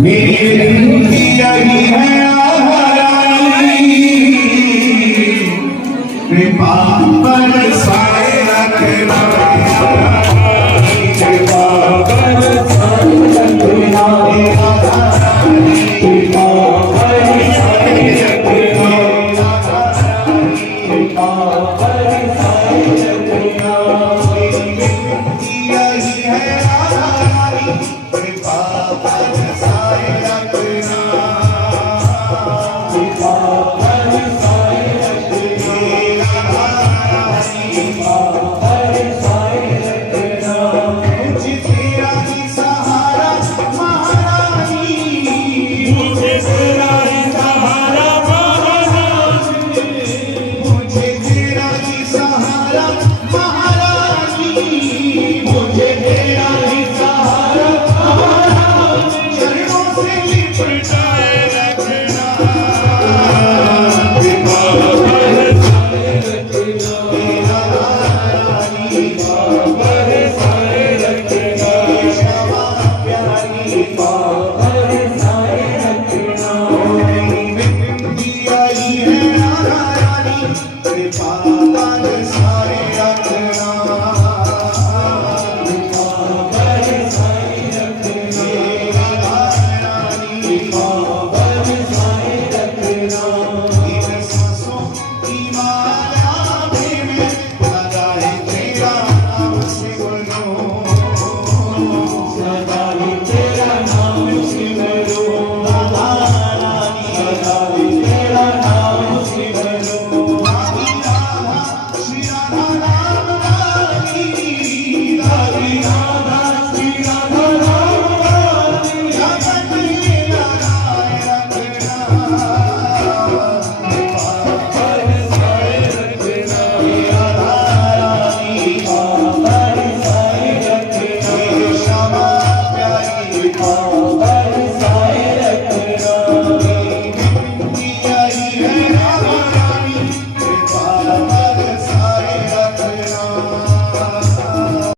मेरी यही है कृपा बरसाए रखना, कृपा बरसाए रखना, कृपा बरसाए रखना, कृपा बरसाए रखना। यही है कृपा बरसाए रखना, कृपा बरसाए रखना, कृपा बरसाए रखना। मुझे तेरा ही सहारा महारानी, मुझे तेरा ही सहारा महारानी, मुझे तेरा ही सहारा महारानी, मुझे तेरा ही सहारा महारानी। चरणों से लिपटाए रखना, कृपा बरसाए रखना, कृपा बरसाए रखना, क्षमा प्यारी कृपा